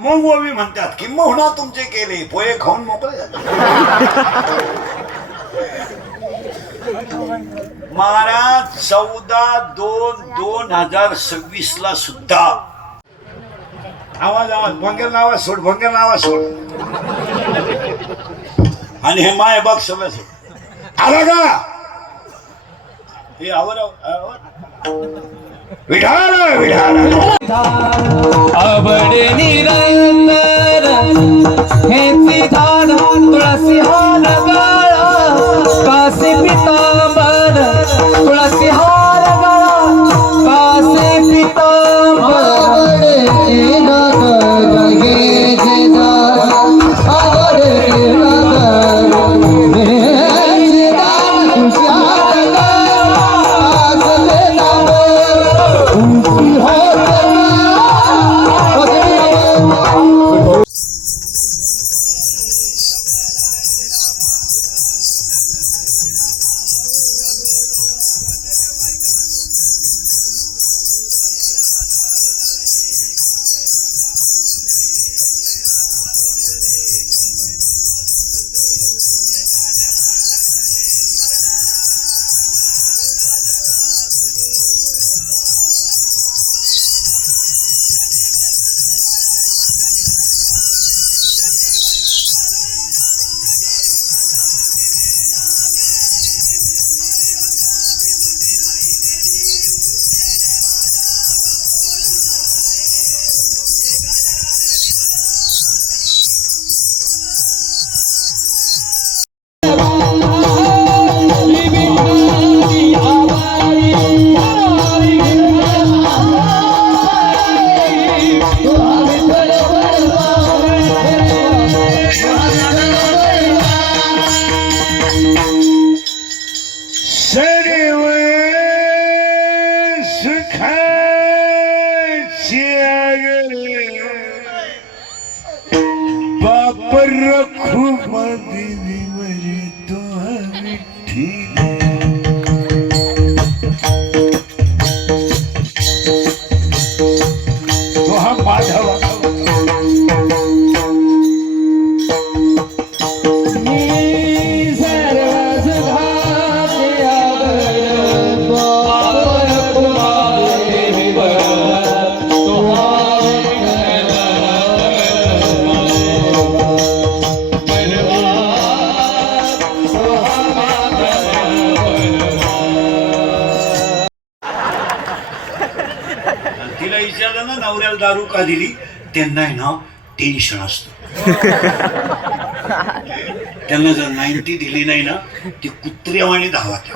मग ओवी म्हणतात किंबहुना तुमचे केले पोहे खाऊन मोकळे झाले. महाराज 14/2/2026 ला सुद्धा आवाज भंगेल नावा सोड, भंगेल नावा सोड. आणि हे माय बघ सगळं सोड आला का हे आवर विढाल विढाल आवड निरंतर हेची झाड तुळसी हार गळा कासे पितांबर तुळसी हार गळा कासे पितांबर तिला विचारलं ना नवऱ्याला दारू का दिली त्यांना नाव टेन्शन असतं. त्यांना जर 90 दिली नाही ना ती कुत्र्यावाणी धावत.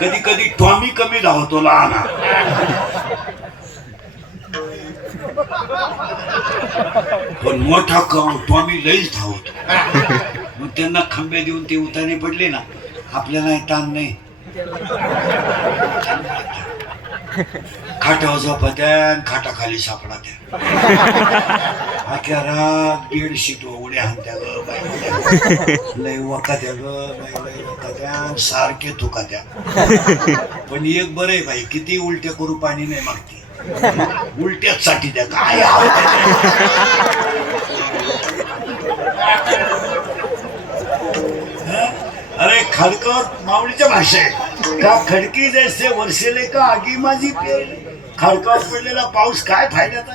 कधी कधी टॉमी कमी धावतो लहान पण मोठा टॉमी लईच धावतो. मग त्यांना खंबे देऊन ते उताने पडले ना आपल्याला ताण नाही. खाटावर झोपत्या खाटाखाली सापडा त्या अख्या रात बेडशीट उड्या हाणत्या ग बाई लय वकात्या ग बाई लय वकात्या सारखे थुकात्या. पण एक बरं आहे बाई किती उलट्या करू पाणी नाही मागते उलट्याच साठी द्या काय. अरे खडकर माऊलीच्या भाषेत का खडकी जैसे वर्षेले का आगी माझी पेरली. खडकावर पडलेला पाऊस काय फायद्याचा.